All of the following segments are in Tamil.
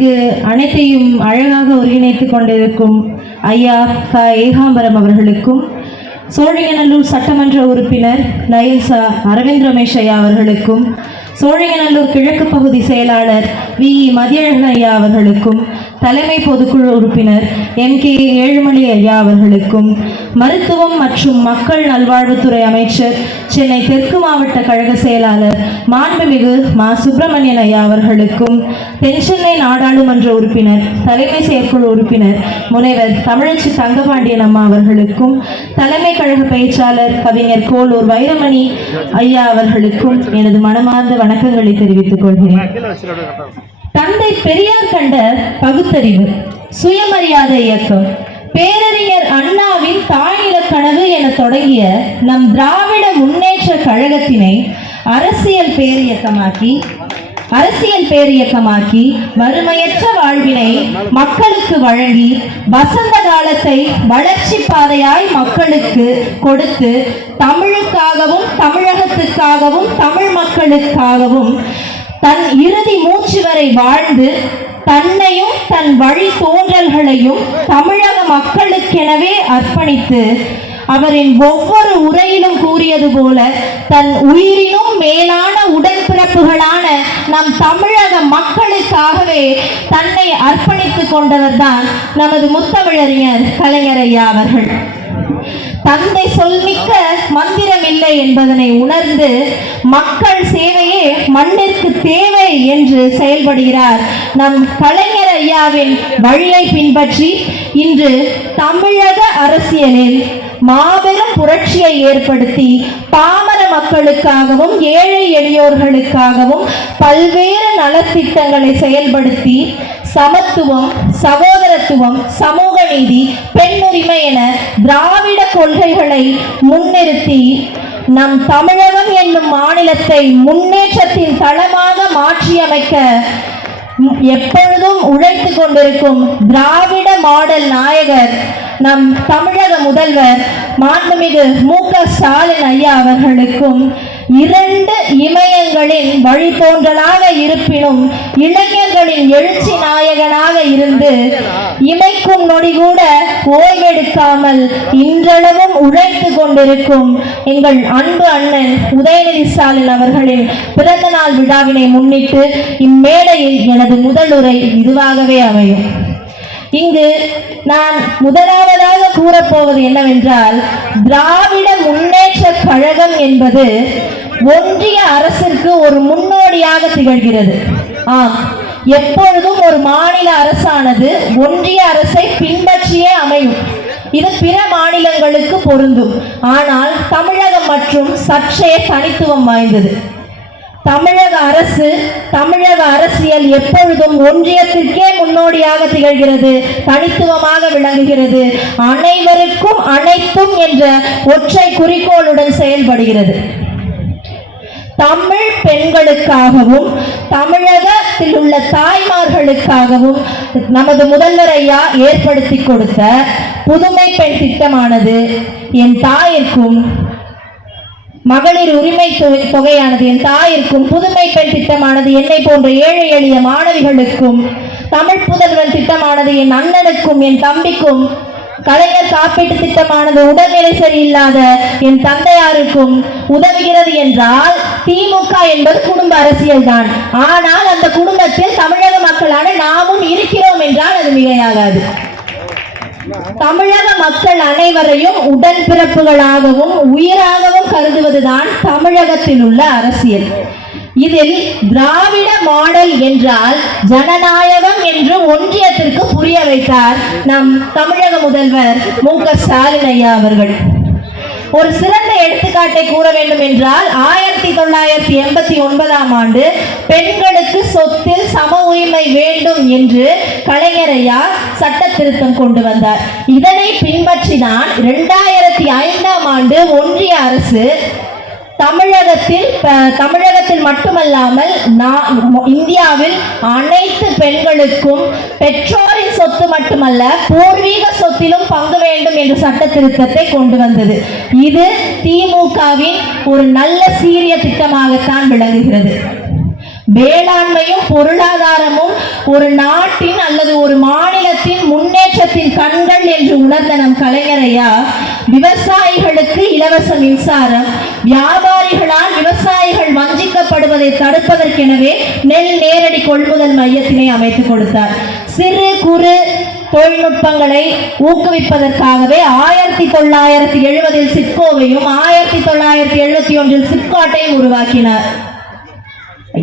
இங்கு அனைத்தையும் அழகாக ஒருங்கிணைத்துக் கொண்டிருக்கும் ஐயா க ஏகாம்பரம் அவர்களுக்கும் சோழிங்கநல்லூர் சட்டமன்ற உறுப்பினர் நயல் ச. அரவிந்த் ரமேஷ் ஐயா அவர்களுக்கும் சோழிங்கநல்லூர் கிழக்கு பகுதி செயலாளர் வி. மதியழகன் ஐயா அவர்களுக்கும் தலைமை பொதுக்குழு உறுப்பினர் எம். கே. ஏழுமலை ஐயா அவர்களுக்கும் மருத்துவம் மற்றும் மக்கள் நல்வாழ்வுத்துறை அமைச்சர் சென்னை தெற்கு மாவட்ட கழக செயலாளர் மாண்புமிகு மா. சுப்பிரமணியன் ஐயா அவர்களுக்கும் தென்சென்னை நாடாளுமன்ற உறுப்பினர் தலைமை செயற்குழு உறுப்பினர் முனைவர் தமிழச்சி தங்கபாண்டியன் அம்மா அவர்களுக்கும் தலைமை கழக பேச்சாளர் கவிஞர் கோலூர் வைரமணி ஐயா அவர்களுக்கும் எனது மனமார்ந்த வணக்கங்களை தெரிவித்துக் கொள்கிறேன். தந்தை பெரியார் கண்ட பகுத்தறிவு சுயமரியாதை இயக்கம். பேரறிஞர் அண்ணாவின் தாய்நில கனவு என தொடங்கிய நம் திராவிட முன்னேற்ற கழகத்தினை அரசியல் பேரியக்கமாக்கி அரசியல் பேரியக்கமாக்கி வறுமையற்ற வாழ்வினை மக்களுக்கு வழங்கி வசந்த காலத்தை வளர்ச்சி பாதையாய் மக்களுக்கு கொடுத்து தமிழுக்காகவும் தமிழகத்துக்காகவும் தமிழ் மக்களுக்காகவும் தன் இறுதி மூச்சு வரை வாழ்ந்து தன்னையும் தன் வழி தோன்றல்களையும் தமிழக மக்களுக்கெனவே அர்ப்பணித்து அவரின் ஒவ்வொரு உரையிலும் கூறியது போல தன் உயிரினும் மேலான உடன்பிறப்புகளான நம் தமிழக மக்களுக்காகவே தன்னை அர்ப்பணித்துக் கொண்டவர்தான் நமது முத்தமிழறிஞர் கலைஞர் ஐயா அவர்கள். தந்தை சொல்மிக்க மந்திரம் இல்லை என்பதனை உணர்ந்து மக்கள் சேவையே மண்ணிற்கு தேவை என்று செயல்படுகிறார் நம் கலைஞர் ஐயாவின் வழியை பின்பற்றி இன்று தமிழக அரசியலில் மாபெரும் புரட்சியை ஏற்படுத்தி பாமர மக்களுக்காகவும் ஏழை எளியோர்களுக்காகவும் பல்வேறு நலத்திட்டங்களை செயல்படுத்தி சமத்துவம் சகோதரத்துவம் சமூக நீதி பெண்ணுரிமை என திராவிட கொள்கைகளை முன்னிறுத்தி நம் தமிழகம் என்னும் மாநிலத்தை முன்னேற்றத்தின் தளமாக மாற்றியமைக்க எப்பொழுதும் உழைத்து கொண்டிருக்கும் திராவிட மாடல் நாயகர் நம் தமிழக முதல்வர் மாண்புமிகு மு க ஸ்டாலின் ஐயா அவர்களுக்கும் இரண்டு இமயங்களின் வழித்தோன்றலாக இருப்பினும் இளைஞர்களின் எழுச்சி நாயகனாக இருந்து இமைக்கும் நொடி கூட ஓய்வெடுக்காமல் இன்றளவும் உழைத்து கொண்டிருக்கும் எங்கள் அன்பு அண்ணன் உதயநிதி ஸ்டாலின் அவர்களின் பிறந்த நாள் விழாவினை முன்னிட்டு இம்மேடையில் எனது முதலுரை இதுவாகவே அமையும். இங்கு நான் முதலாவதாக கூறப்போவது என்னவென்றால் திராவிட முன்னேற்ற கழகம் என்பது ஒன்றிய அரசிற்கு ஒரு முன்னோடியாக திகழ்கிறது. ஆம் எப்பொழுதும் ஒரு மாநில அரசானது ஒன்றிய அரசை பின்பற்றியே அமையும். இது பிற மாநிலங்களுக்கு பொருந்தும். ஆனால் தமிழகம் மற்றும் சற்றே தனித்துவம் வாய்ந்தது. தமிழக அரசு தமிழக அரசியல் எப்பொழுதும் ஒன்றியத்திற்கே முன்னோடியாக திகழ்கிறது தனித்துவமாக விளங்குகிறது. அனைவருக்கும் அனைத்தும் என்ற ஒற்றை குறிக்கோளுடன் செயல்படுகிறது. தமிழ் பெண்களுக்காகவும் தமிழகத்தில் உள்ள தாய்மார்களுக்காகவும் நமது முதல்வர் ஐயா ஏற்படுத்தி கொடுத்த புதுமை பெண் திட்டமானது என் தாயிற்கும் மகளிர் உரிமை தொகை- தொகையானது என் தாயிற்கும் புதுமை பெண் திட்டமானது என்னை போன்ற ஏழை எளிய மாணவிகளுக்கும் தமிழ் புதல்வன் திட்டமானது என் அண்ணனுக்கும் என் தம்பிக்கும் கலைஞர் காப்பீட்டு திட்டமானது உடல்நிலை சரியில்லாத என் தந்தையாருக்கும் உதவுகிறது என்றால் திமுக என்பது குடும்ப அரசியல் தான் ஆனால் அந்த குடும்பத்தில் தமிழக மக்களான நாமும் இருக்கிறோம் என்றால் அது மிகையாகாது. தமிழக மக்கள் அனைவரையும் உடன்பிறப்புகளாகவும் உயிராகவும் கருதுவதுதான் தமிழகத்தில் உள்ள அரசியல். இதில் திராவிட மாடல் என்றால் ஜனநாயகம் என்று ஒன்றியத்திற்கு புரிய வைத்தார் நம் தமிழக முதல்வர் மு க ஸ்டாலின் ஐயா அவர்கள். ஒரு சிறந்த எடுத்துக்காட்டை கூற வேண்டும் என்றால் ஆயிரத்தி தொள்ளாயிரத்தி எண்பத்தி ஒன்பதாம் ஆண்டு பெண்களுக்கு சொத்தில் சம உரிமை வேண்டும் என்று கலைஞரையா சட்ட திருத்தம் கொண்டு வந்தார். இதனை பின்பற்றிதான் இரண்டாயிரத்தி ஐந்தாம் ஆண்டு ஒன்றிய அரசு தமிழகத்தில் தமிழகத்தில் மட்டுமல்லாமல் இந்தியாவில் அனைத்து பெண்களுக்கும் பெற்றோரின் சொத்து மட்டுமல்ல பூர்வீக சொத்திலும் பங்கு வேண்டும் என்ற சட்ட திருத்தத்தை கொண்டு வந்தது. இது திமுகவின் ஒரு நல்ல சீரிய திட்டமாகத்தான் விளங்குகிறது. வேளாண்மையும் பொருளாதாரமும் ஒரு நாட்டின் அல்லது ஒரு மாநிலத்தின் முன்னேற்றத்தின் கண்கள் என்று உணர்ந்த நம் கலைஞரையா விவசாயிகளுக்கு இலவச மின்சாரம். வியாபாரிகளால் விவசாயிகள் வஞ்சிக்கப்படுவதை தடுப்பதற்கெனவே நெல் நேரடி கொள்முதல் மையத்தினை அமைத்துக் கொடுத்தார். சிறு குறு தொழில்நுட்பங்களை ஊக்குவிப்பதற்காகவே ஆயிரத்தி தொள்ளாயிரத்தி எழுபதில் சிப்கோவையும் ஆயிரத்தி தொள்ளாயிரத்தி எழுபத்தி ஒன்றில் சிப்காட்டையும் உருவாக்கினார்.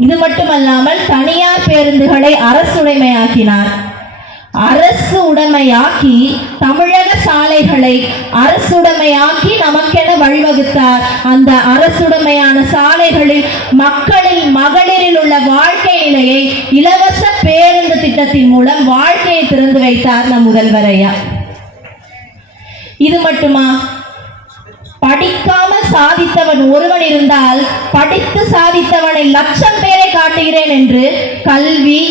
இது மட்டுமல்லாமல் தனியார் பேருந்துகளை அரசுடைமையாக்கினார். அரசு உடைமையாக்கி தமிழக சாலைகளை அரசுடைமையாக்கி நமக்கென வழிவகுத்தார். அந்த அரசுடைமையான சாலைகளில் மக்களின் மகளிரில் உள்ள வாழ்க்கை நிலையை இலவச பேருந்து திட்டத்தின் மூலம் வாழ்க்கையை திறந்து வைத்தார் நம் முதல்வரையா இது மட்டுமா? படிக்காமல் சாதித்தவன் ஒருவன் இருந்தால் படித்து சாதித்தவனை லட்சம் பேரை காட்டுகிறேன் என்று கல்வி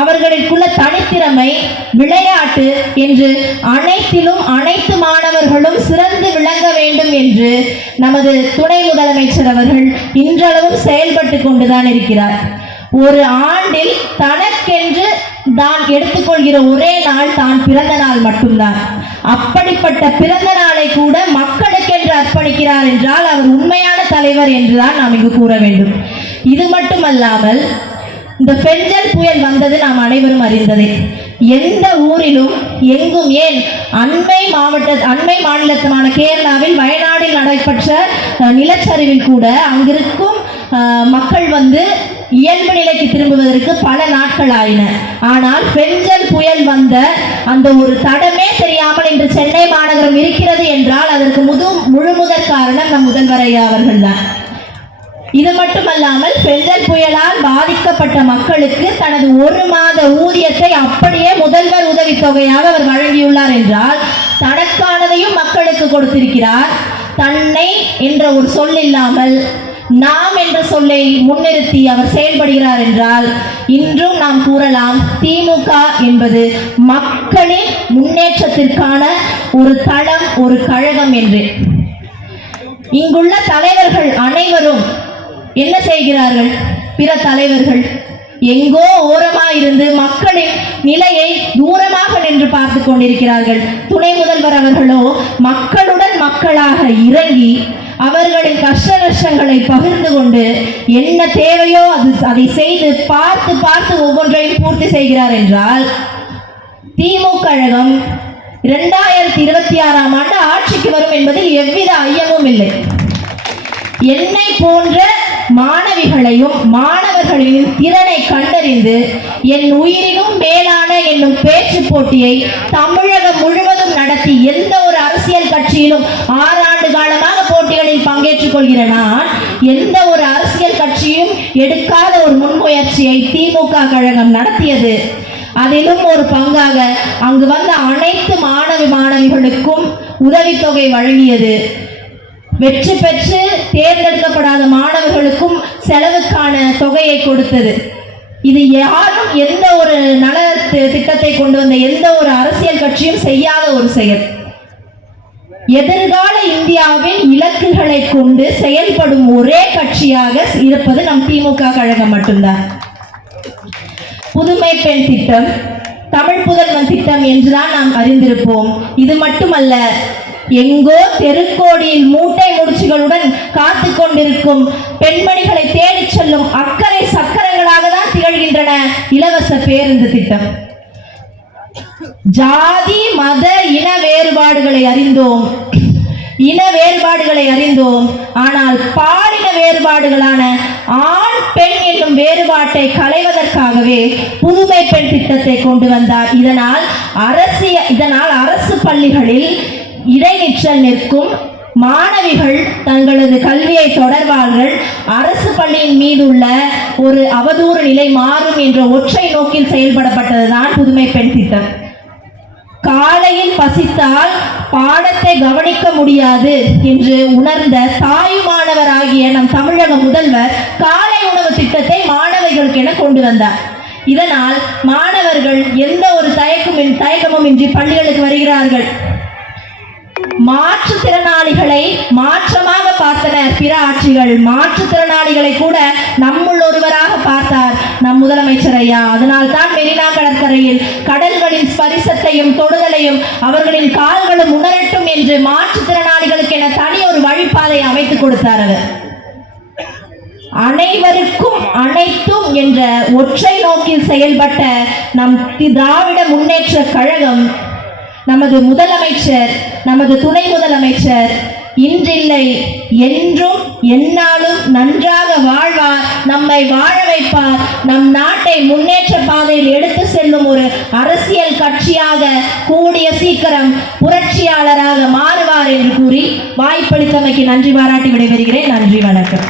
அவர்களுக்குள்ள தனித்திறமை விளையாட்டு என்று அனைத்திலும் அனைத்து மாணவர்களும் சிறந்து விளங்க வேண்டும் என்று நமது துணை முதலமைச்சர் அவர்கள் இன்றளவும் செயல்பட்டு கொண்டுதான் இருக்கிறார். ஒரு ஆண்டில் தனக்கென்று தான் எடுத்துக்கொள்கிற ஒரே நாள் தான் பிறந்த நாள் மட்டும்தான். அப்படிப்பட்ட பிறந்த நாளை கூட மக்களுக்கென்று அர்ப்பணிக்கிறார் என்றால் அவர் உண்மையான தலைவர் என்றுதான் நாம் இங்கு கூற வேண்டும். இது மட்டுமல்லாமல் இந்த பெஞ்சல் புயல் வந்தது நாம் அனைவரும் அறிந்ததே. எந்த ஊரிலும் எங்கும் ஏன் அண்மை மாவட்ட அண்மை மாநிலத்தமான கேரளாவில் வயநாடில் நடைபெற்ற நிலச்சரிவில் கூட அங்கிருக்கும் மக்கள் வந்து இயல்பு நிலைக்கு திரும்புவதற்கு பல நாட்கள் ஆயின. ஆனால் பெஞ்சல் புயல் வந்த அந்த ஒரு தடமே தெரியாமல் இன்று சென்னை மாநகரம் இருக்கிறது என்றால் அதற்கு முது முழுமுதற் காரணம் நம் முதல்வர் அவர்கள் தான். இது மட்டுமல்லாமல் பெஞ்சல் புயலால் பாதிக்கப்பட்ட மக்களுக்கு தனது ஒரு மாத ஊதியத்தை அப்படியே முதல்வர் உதவித்தொகையாக அவர் வழங்கியுள்ளார் என்றால் தனக்கானதையும் மக்களுக்கு கொடுத்திருக்கிறார். தன்னை என்ற ஒரு சொல் இல்லாமல் நாம் என்ற சொல்லை முன்னிறுத்தி அவர் செயல்படுகிறார் என்றால் இன்றும் நாம் கூறலாம் திமுக என்பது மக்களின் முன்னேற்றத்திற்கான ஒரு தளம் ஒரு கழகம் என்று. இங்குள்ள தலைவர்கள் அனைவரும் என்ன செய்கிறார்கள்? பிற தலைவர்கள் எங்கோ ஓரமாக இருந்து மக்களின் நிலையை தூரமாக நின்று பார்த்து கொண்டிருக்கிறார்கள். துணை முதல்வர் அவர்களோ மக்களுடன் மக்களாக இறங்கி அவர்களின் கஷ்ட நஷ்டங்களை பகிர்ந்து கொண்டு என்ன தேவையோ அது அதை செய்து பார்த்து பார்த்து ஒவ்வொன்றையும் பூர்த்தி செய்கிறார் என்றால் திமுக கழகம் இரண்டாயிரத்தி இருபத்தி ஆறாம் ஆண்டு ஆட்சிக்கு வரும் என்பதில் எவ்வித ஐயமும் இல்லை. என்னை போன்ற மாணவிகளையும் மாணவர்களையும் திறனை கண்டறிந்து என் உயிரினும் மேலான என்னும் பேச்சு போட்டியை தமிழகம் முழுவதும் நடத்தி எந்த ஒரு அரசியல் கட்சியிலும் ஆறு ஆண்டு காலமாக போட்டிகளில் பங்கேற்றுக் கொள்கிற நான் எந்த ஒரு அரசியல் கட்சியும் எடுக்காத ஒரு முன்முயற்சியை திமுக கழகம் நடத்தியது. அதிலும் ஒரு பங்காக அங்கு வந்த அனைத்து மாணவி மாணவிகளுக்கும் உதவித்தொகை வழங்கியது. வெற்றி பெற்று தேர்ந்தெடுக்கப்படாத மாணவர்களுக்கும் செலவுக்கான தொகையை கொடுத்தது. இது யாரும் எந்த ஒரு நல திட்டத்தை கொண்டு வந்த எந்த ஒரு அரசியல் கட்சியும் செய்யாத ஒரு செயல். எதிர்கால இந்தியாவின் இலக்குகளை கொண்டு செயல்படும் ஒரே கட்சியாக இருப்பது நம் திமுக கழகம் மட்டும்தான். புதுமை பெண் திட்டம் தமிழ் புதல்வன் திட்டம் என்றுதான் நாம் அறிந்திருப்போம். இது மட்டுமல்ல எங்கோ தெருக்கோடியில் மூட்டை முடிச்சுகளுடன் காத்து கொண்டிருக்கும் பெண்மணிகளை தேடிச் செல்லும் அக்கறை சக்கரங்களாக தான் திகழ்கின்றன இலவச பேருந்து திட்டம். ஜாதி மத இன வேறுபாடுகளை அறிந்தோம். இன வேறுபாடுகளை அறிந்தோம். ஆனால் பாலின வேறுபாடுகளான ஆண் பெண் என்னும் வேறுபாட்டை களைவதற்காகவே புதுமை பெண் திட்டத்தை கொண்டு வந்தார். இதனால் அரசிய இதனால் அரசு பள்ளிகளில் இடைநிற்றல் நிற்கும். மாணவிகள் தங்களது கல்வியை தொடர்வார்கள். அரசு பள்ளியின் மீது உள்ள ஒரு அவதூறு நிலை மாறும் என்ற ஒற்றை நோக்கில் செயல்படப்பட்டதுதான் புதுமை பெண் திட்டம். காலையில் பசித்தால் பாடத்தை கவனிக்க முடியாது என்று உணர்ந்த தாயுமானவராகிய நம் தமிழக முதல்வர் காலை உணவு திட்டத்தை மாணவர்களுக்கு என கொண்டு வந்தார். இதனால் மாணவர்கள் எந்த ஒரு தயக்கமும் தயக்கமும் இன்றி பள்ளிகளுக்கு வருகிறார்கள். மாற்றுத்திறனாளிகளை மாற்றமாக பார்த்தனர் பிற ஆட்சிகள். மாற்றுத்திறனாளிகளை கூட நம்முள் ஒருவராக பார்த்தார் நம் முதலமைச்சர் ஐயா. அதனால் தான் மெரினா கடற்கரையில் கடல்களின் ஸ்பரிசத்தையும் தொடுதலையும் அவர்களின் கால்களும் உணரட்டும் என்று மாற்றுத்திறனாளிகளுக்கு என தனி ஒரு வழிபாதை அமைத்துக் கொடுத்தார் அவர். அனைவருக்கும் அனைத்தும் என்ற ஒற்றை நோக்கில் செயல்பட்ட நம் திராவிட முன்னேற்ற கழகம் நமது முதலமைச்சர் நமது துணை முதலமைச்சர் இன்றில்லை என்றும் என்னாலும் நன்றாக வாழ்வார் நம்மை வாழ வைப்பார் நம் நாட்டை முன்னேற்ற பாதையில் எடுத்து செல்லும் ஒரு அரசியல் கட்சியாக கூடிய சீக்கிரம் புரட்சியாளராக மாறுவார் என்று கூறி வாய்ப்பளித்தமைக்கு நன்றி பாராட்டி விடைபெறுகிறேன். நன்றி வணக்கம்.